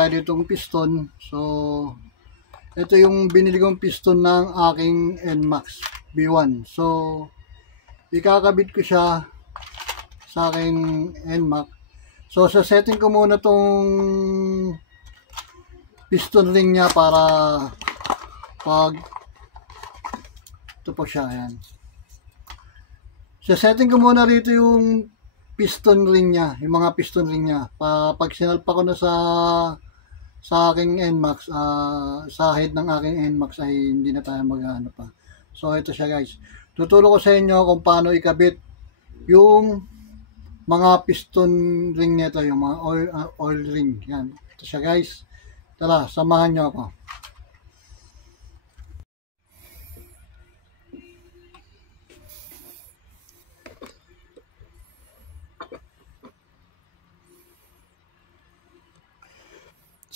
tayo ditong piston. So, ito yung binili kong piston ng aking NMAX B1. So, ikakabit ko siya sa aking NMAX. So, sa setting ko muna tong piston ring niya para pag ito po siya, ayan. So, setting ko muna rito yung piston ring niya, yung mga piston ring niya. Pag sinalpa ko na sa aking NMAX, sa head ng aking NMAX ay hindi na tayo mag-ano pa. So, ito siya guys. Tuturo ko sa inyo kung paano ikabit yung mga piston ring nito, yung mga oil ring. Yan. Ito siya guys. Tara, samahan nyo ako.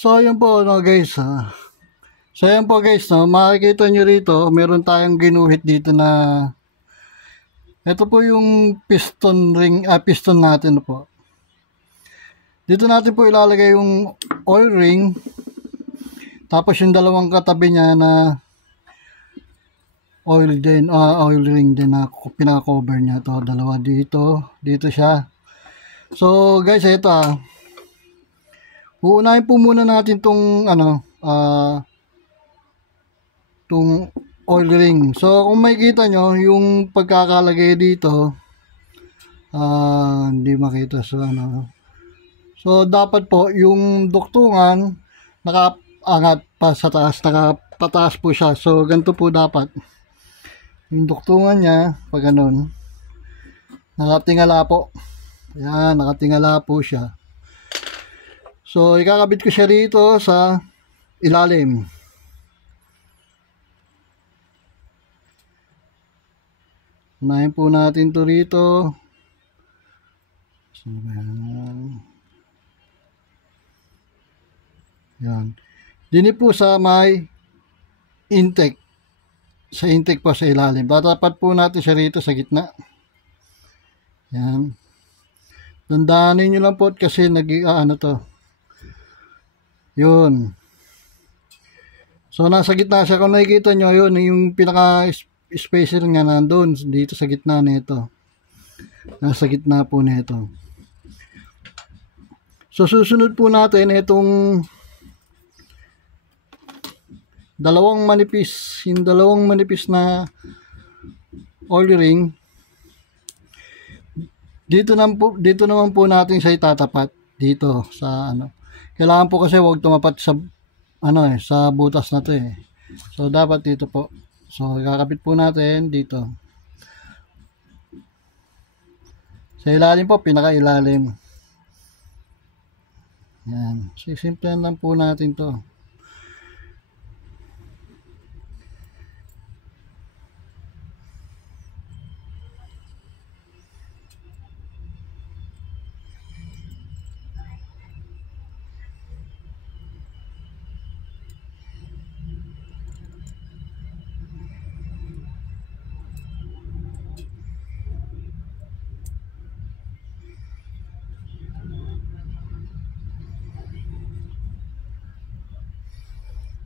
So, ayan po guys. So, ayan po guys, makikita nyo rito, meron tayong ginuhit dito na ito po yung piston ring, piston natin po. Dito natin po ilalagay yung oil ring. Tapos yung dalawang katabi niya na oil ring din na pinaka-cover niya to. Dalawa dito siya. So, guys, ito uunahin po muna natin tong tong oil ring. So, kung makikita nyo, yung pagkakalagay dito, hindi makita sa So, dapat po, yung duktungan, nakaangat pa sa taas, nakapataas po siya. So, ganito po dapat. Yung duktungan niya, pag ganun, nakatingala po. Yan, nakatingala po siya. So, ikakabit ko siya rito sa ilalim. Unahin po natin to rito. Yan. Dini po sa may intake. Sa intake po sa ilalim. Tatapat po natin siya rito sa gitna. Yan. Dandanin nyo lang po kasi to. Yun. So, nasa gitna siya. Kung nakikita nyo, yun, yung pinaka-spacer nga nandun, dito sa gitna nito. Nasa gitna po nito. So, susunod po natin itong dalawang manipis na oil ring. Dito naman po natin siya itatapat dito sa Kailangan po kasi wag tumapat sa sa butas na to eh. So dapat dito po. So kakabit po natin dito. Sa ilalim po, pinaka-ilalim. Yan. Simple lang po natin to.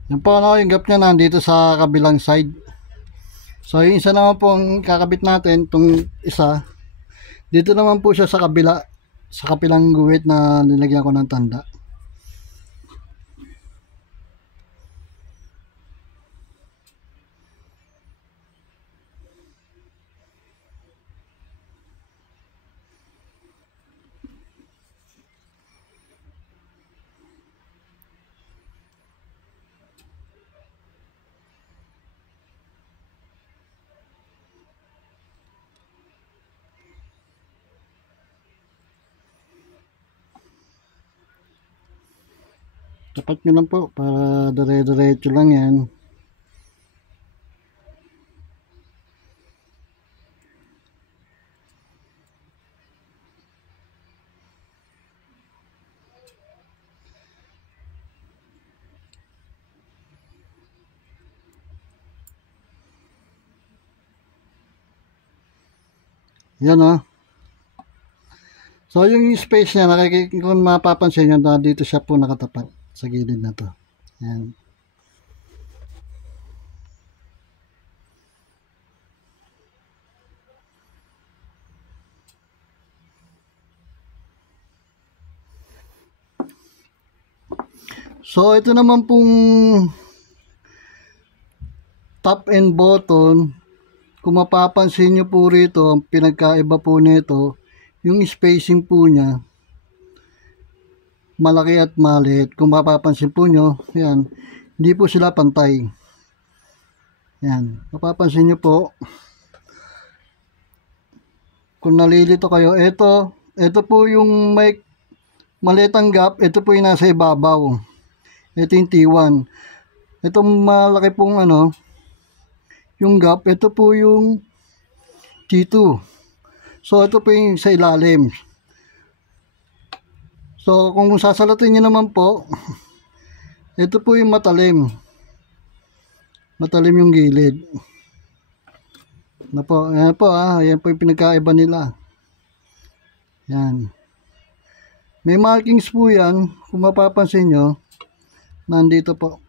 Yan po yung gap niya nandito sa kabilang side. So yung isa naman po ang kakabit natin, itong isa. Dito naman po siya sa kabila, sa kabilang guhit na nilagyan ko ng tanda. Tapat nyo lang po para dire-diretso lang yan. Yan So yung space niya, kung mapapansin nyo, dito siya po nakatapat sa gilid na to. Yan. So ito naman pong top and bottom, kung mapapansin nyo po rito, ang pinagkaiba po nito, yung spacing po niya, malaki at maliit. Kung mapapansin po nyo, yan, hindi po sila pantay. Yan, mapapansin nyo po, kung nalilito kayo, ito po yung may maliit ang gap, ito po yung nasa ibabaw. Ito yung T1. Itong malaki pong yung gap, ito po yung T2. So ito po yung sa ilalim. So kung sasalatin nyo naman po, ito po yung matalim. Matalim yung gilid. Ayan po ayan po yung pinagkaiba nila. Yan. May markings po yan, kung mapapansin nyo, nandito po.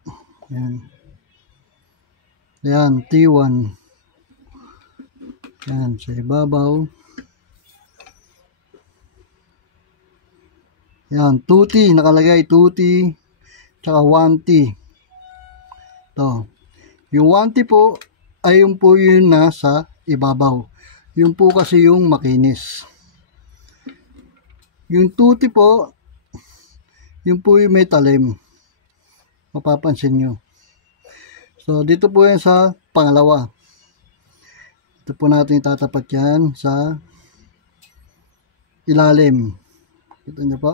Yan. Yan, T1. Yan, sa ibabaw. Yan, 2T, nakalagay 2T, tsaka 1T. Ito. Yung 1T po, ay yung po yun nasa ibabaw. Yung po kasi yung makinis. Yung 2T po, yung po yung may talim. Mapapansin nyo. So, dito po yan sa pangalawa. Ito po natin itatapat yan sa ilalim. Kita nyo po.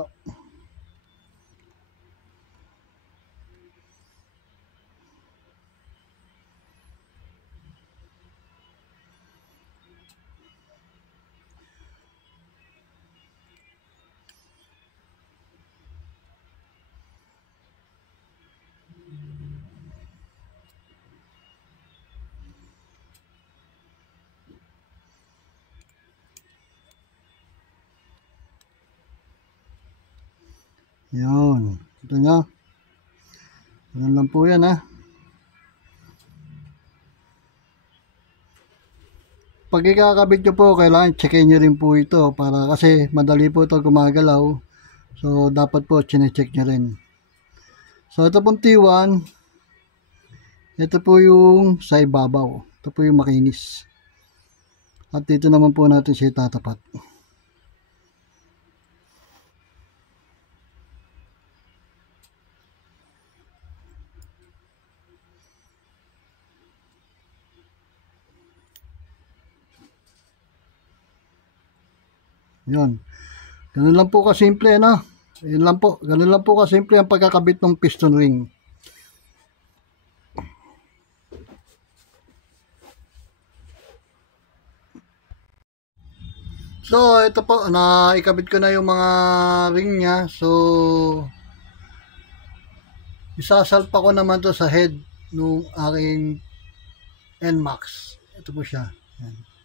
Yun. Ito nyo. Ganun lang po yan Pag ikakabit nyo po, kailangan checkin nyo rin po ito para kasi madali po ito gumagalaw. So, dapat po chinecheck nyo rin. So, ito pong T1. Ito po yung sa ibabaw. Ito po yung makinis. At dito naman po natin siya itatapat. Yun. Ganun lang po kasimple, Yun lang po. Ganun lang po kasimple ang pagkakabit ng piston ring. So, ito po. Naikabit ko na yung mga ring niya. So, isasalpa ko naman to sa head nung aking NMAX. Ito po siya. Yan.